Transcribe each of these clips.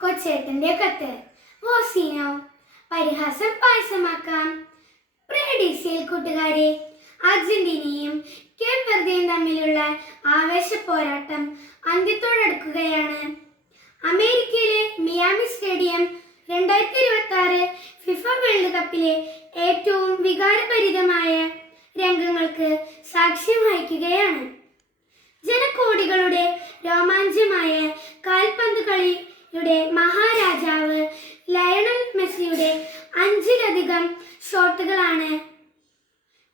കൊച്ചേട്ടന്റെ കത്ത്. വോസിനോ പരിഹാസം പായസമാക്കാം. പ്രിയ കൂട്ടുകാരെ, അർജന്റീനയും കേപ്പ് വെർദെയും തമ്മിലുള്ള ആവേശ പോരാട്ടം അന്ത്യത്തോടടുക്കുകയാണ്. അമേരിക്കയിലെ മിയാമി സ്റ്റേഡിയം 2026 ഫിഫ വേൾഡ് കപ്പിലെ ഏറ്റവും വികാരഭരിതമായ രംഗങ്ങൾക്ക് സാക്ഷ്യം വഹിക്കുകയാണ്. ജനകോടികളുടെ രോമാഞ്ചമായ കാൽപന്ത് കളിയുടെ മഹാരാജാവ് ലയണൽ മെസ്സിയുടെ 5ലധികം ഷോട്ടുകളാണ്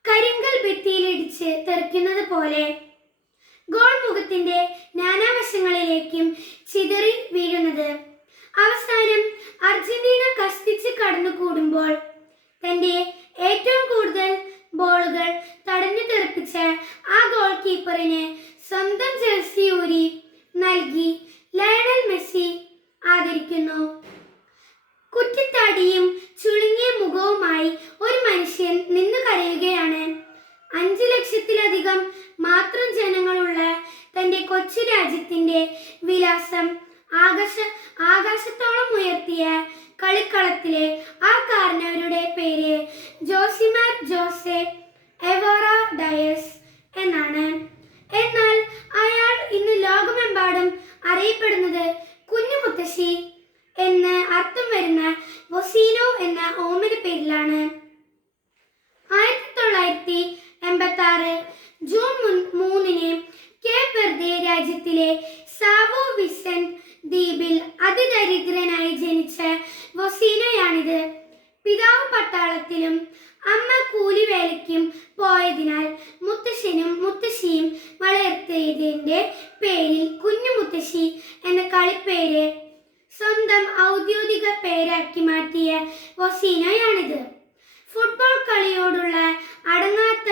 കരിങ്കൽ ഭിത്തിയിലിടിച്ച് തെറിക്കുന്നത് പോലെ ഗോൾ മുഖത്തിന്റെ നാനാവശങ്ങളിലേക്കും ചിതറി വീഴുന്നത്. അവസാനം അർജന്റീന കഷ്ടിച്ച് കടന്നുകൂടുമ്പോൾ തന്റെ ഏറ്റവും കൂടുതൽ ബോളുകൾ തടഞ്ഞു തെറിപ്പിച്ച ആ ഗോൾ കീപ്പറിന് സ്വന്തം ജേഴ്സി ഊരി നൽകി ലയണൽ മെസ്സി ആദരിക്കുന്നു. കുറ്റിത്താടിയും ചുളുങ്ങിയ മുഖവുമായി ഒരു മനുഷ്യൻ നിന്നു കരയുകയാണ്. 5 ലക്ഷത്തിലധികം മാത്രം ജനങ്ങളുള്ള തന്റെ കൊച്ചു രാജ്യത്തിന്റെ വിലാസം ആകാശത്തോളം ഉയർത്തിയ കളിക്കളത്തിലെ ആ കാരണവരുടെ പേര് ജോസിമാർ ജോസെ എവോറ ഡയസ് എന്നാണ്. എന്നാൽ അയാൾ ഇന്ന് ലോകമെമ്പാടും അറിയപ്പെടുന്നത് കുഞ്ഞു മുത്തശ്ശി എന്ന് അർത്ഥം വരുന്ന വോസിനോ എന്ന ഓമന പേരിലാണ്. 1986 ജൂൺ 3 കേപ്പ് വെർദെ രാജ്യത്തിലെ സാവോ വിസെന്റ് ദ്വീപിൽ അതിദരിദ്രനായി ജനിച്ച വോസിനോയാണിത്. പിതാവ് പട്ടാളത്തിലും അമ്മ കൂലിവേലയ്ക്കും പോയതിനാൽ മുത്തശ്ശനും മുത്തശ്ശിയും വളർത്തിയതിന്റെ പേരിൽ കുഞ്ഞു മുത്തശ്ശി എന്ന കളിപ്പേര് സ്വന്തം ഔദ്യോഗിക പേരാക്കി മാറ്റിയ വോസിനോയാണിത്. ഫുട്ബോൾ കളിയോടുള്ള അടങ്ങാത്ത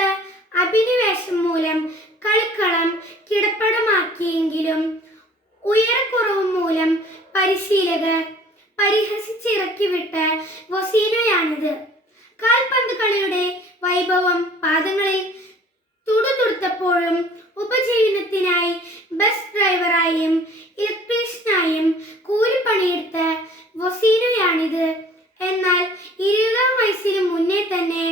അഭിനിവേശം മൂലം കളിക്കളം കിടപ്പടമാക്കിയെങ്കിലും ഉയരക്കുറവ് മൂലം പരിശീലകർ പരിഹസിച്ചിറക്കി വിട്ട വോസിനോയാണിത്. കാൽപന്ത് കളിയുടെ വൈഭവം പാദങ്ങളിൽ തുടുതുടുത്തപ്പോഴും ഉപജീവനത്തിനായി ബസ് ഡ്രൈവറായും ഇലക്ട്രീഷ്യനായും കൂലിപ്പണിയെടുത്ത വോസിനോയാണിത്. എന്നാൽ 20-ാം വയസ്സിന് മുന്നേ തന്നെ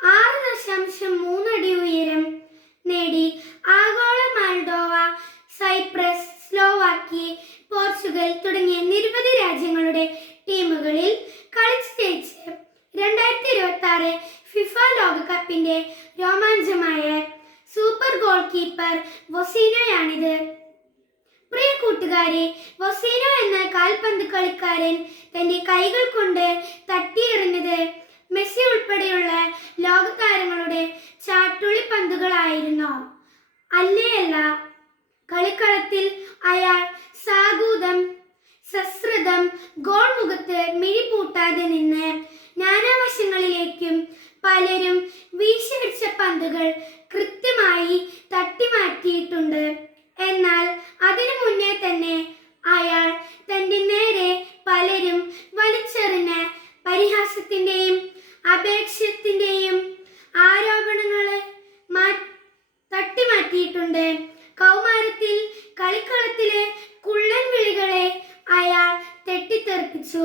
6.3 അടി ഉയരം നേടി ആഗോള മോൾഡോവ, സൈപ്രസ്, സ്ലോവാക്കി, പോർച്ചുഗൽ തുടങ്ങിയ നിരവധി രാജ്യങ്ങളുടെ ടീമുകളിൽ കളിച്ച് ജയിച്ച് 2026 ഫിഫ ലോകകപ്പിന്റെ രോമാഞ്ചമായ സൂപ്പർ ഗോൾ കീപ്പർ വോസിനോയാണിത്. പ്രിയ കൂട്ടുകാരെ, വോസിനോ എന്ന കാൽപന്ത് കളിക്കാരൻ തന്റെ കൈകൾ കൊണ്ട് തട്ടിയെറിഞ്ഞത് മെസ്സി ഉൾപ്പെടെയുള്ള ലോകതാരങ്ങളുടെ ചാട്ടുളി പന്തുകളായിരുന്നോ? അല്ല. കളിക്കളത്തിൽ അയാൾ സാഗൂതം സശ്രദ്ധം ഗോൾ മുഖത്ത് മിഴിപൂട്ടാതെ നിന്ന് നാനാവശങ്ങളിലേക്കും പലരും വീശിയടിച്ച പന്തുകൾ കൃത്യമായി തട്ടിമാറ്റിയിട്ടുണ്ട്. എന്നാൽ അതിനു മുന്നേ തന്നെ അയാൾ തന്റെ നേരെ പലരും വലിച്ചെറിഞ്ഞ പരിഹാസത്തിന്റെയും അപേക്ഷത്തിന്റെയും ആരോപണങ്ങളെ തട്ടിമാറ്റിയിട്ടുണ്ട്. കൗമാരത്തിൽ കളിക്കളത്തിലെ കുള്ളൻ വിളികളെ അയാൾ തെറ്റിത്തെറിപ്പിച്ചു.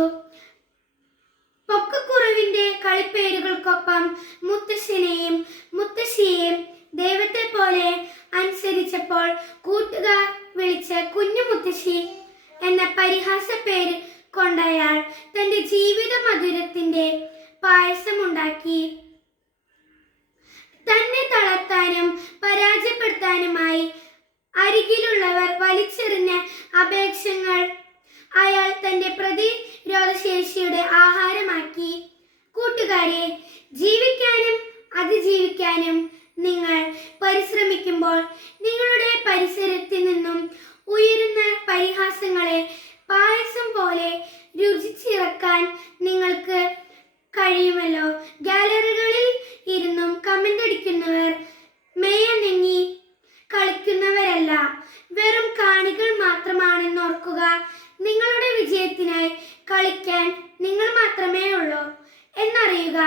പൊക്കക്കുറവിന്റെ കളിപ്പേരുകൾക്കൊപ്പം മുത്തശ്ശനെയും മുത്തശ്ശിയെയും ദൈവത്തെ പോലെ അനുസരിച്ചപ്പോൾ കൂട്ടുകാർ വിളിച്ച കുഞ്ഞു മുത്തശ്ശി എന്ന പരിഹാസ പേര് കൊണ്ടയാൾ തന്റെ ജീവിത മധുരത്തിന്റെ പായസമുണ്ടാക്കി. തന്നെ തളർത്താനും പരാജയപ്പെടുത്താനുമായി അരികിലുള്ളവർ വലിച്ചെറിഞ്ഞ അപേക്ഷകൾ അയാൾ തന്റെ പ്രതിരോധശേഷിയുടെ ആഹാരമാക്കി. കൂട്ടുകാരെ, ജീവിക്കാനും അതിജീവിക്കാനും നിങ്ങൾ പരിശ്രമിക്കുമ്പോൾ നിങ്ങളുടെ പരിസരത്തിൽ നിന്നും ഉയരുന്ന പരിഹാസങ്ങളെ പായസം പോലെ രുചിച്ചിറക്കാൻ നിങ്ങൾക്ക് കഴിയുമല്ലോ. ഗാലറികളിൽ ഇരുന്നും കമന്റ് അടിക്കുന്നവർ മേയനങ്ങി കളിക്കുന്നവരല്ല, വെറും കാണികൾ മാത്രമാണെന്നോർക്കുക. നിങ്ങളുടെ വിജയത്തിനായി കളിക്കാൻ നിങ്ങൾ മാത്രമേ ഉള്ളൂ എന്നറിയുക.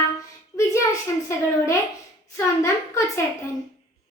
വിജയാശംസകളോടെ സ്വന്തം കൊച്ചേട്ടൻ.